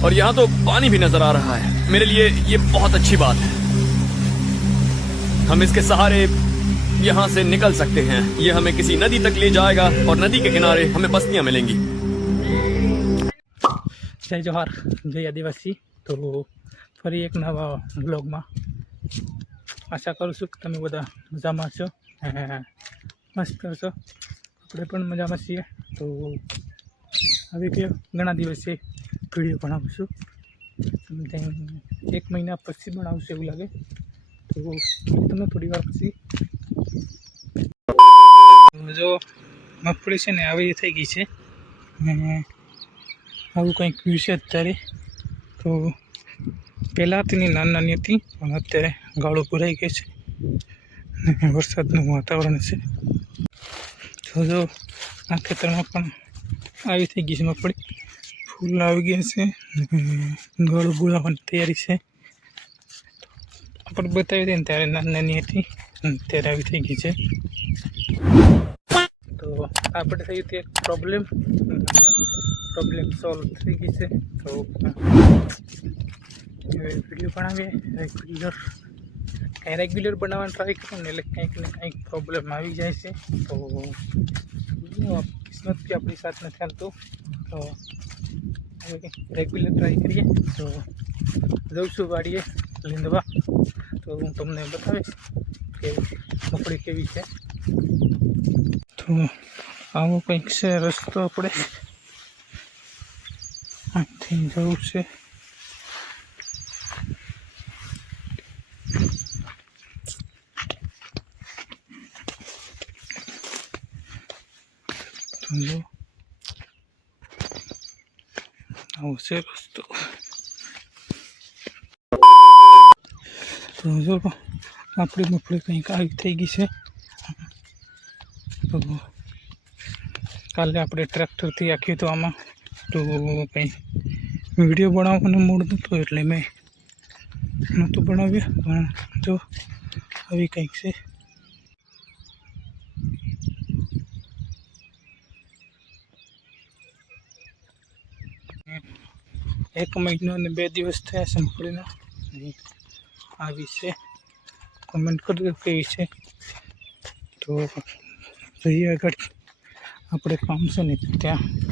और यहाँ तो पानी भी नजर आ रहा है मेरे लिए ये बहुत अच्छी बात है हम इसके सहारे यहाँ से निकल सकते हैं ये हमें किसी नदी तक ले जाएगा और नदी के किनारे हमें बस्तियां मिलेंगी જય જોહાર જય આદિવાસી તો ફરી એક નવા બ્લોગમાં આશા કરું છું કે તમે બધા મજામાં છો અને મસ્ત છો આપણે પણ મજામાં છીએ તો હવે કે ઘણા દિવસે વીડિયો પણ સમથિંગ એક મહિના પછી પણ આવશે એવું લાગે. તો તમને થોડી વાર પછી જો મગફળી છે ને આવી થઈ ગઈ છે. આવું કંઈક વ્યૂ છે અત્યારે. તો પહેલાં તેની નાની નાની હતી, પણ અત્યારે ગાળો ભરાઈ ગઈ છે. અને વરસાદનું વાતાવરણ છે. તો જો આ ખેતરમાં પણ આવી થઈ ગઈ છે મગફળી. ફૂલ આવી ગયા છે. ગળ ગાળો બોલાવવાની તૈયારી છે. આપણે બતાવી દઈએ ને ત્યારે નાની નાની હતી. ત્યારે આવી થઈ ગઈ છે. તો આપણે થયું તે પ્રોબ્લેમ પ્રોબ્લેમ સોલ્વ થઈ ગઈ છે. તો હવે વીડિયો બનાવીએ. રેગ્યુલર કંઈ રેગ્યુલર બનાવવાનું ટ્રાય કરું ને એટલે કંઈક ને કંઈક પ્રોબ્લેમ આવી જાય છે. તો કિસ્મત આપણી સાથે નથી ચાલતું તો રેગ્યુલર ટ્રાય કરીએ. તો જઉં છું વાડીએ લીંદવા. તો હું તમને બતાવીશ કે મકડી કેવી છે. તો આવો કંઈક છે રસ્તો આપણે. આથી જવું છે. તો જો આવો છે રસ્તો તો જો આપણી મફળી કંઈક આવી થઈ ગઈ છે તો કાલે આપણે ટ્રેક્ટરથી આખી તો આમાં તો કંઈ વીડિયો બનાવવાનું મૂડ નહોતો એટલે મેં નહોતું બનાવ્યું પણ જો આવી કંઈક છે એક મહિનો અને બે દિવસ થયા છે આ વિશે કમેન્ટ કરી કોમેન્ટ કરજો કેવી છે. તો જઈએ આગળ. આપણે કામ છે ને ત્યાં.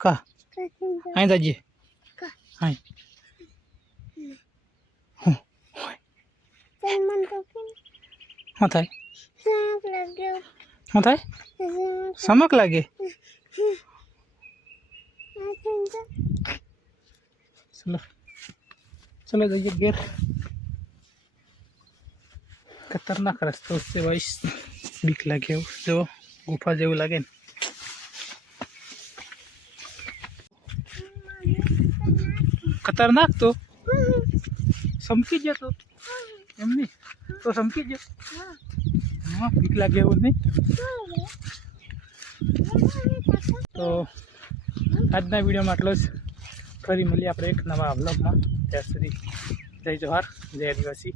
કા? અહીં દાજી. અહીં શું થાય? શું થાય? સમક લાગે? ચલો. ચલો જઈએ ઘેર. ખતરનાક રસ્તો છે ભાઈ બીક લાગે એવું. જો, ગુફા જેવું લાગે ને. ખતરનાક તો. સમકી જતો એમ નહીં? તો સમકી જ હા, બીક લાગે એવું નહીં? તો આજના વિડીયોમાં આટલો જ. ફરી મળીએ આપણે એક નવા વ્લોગમાં. ત્યાં સુધી જય જવાહર, જય આદિવાસી.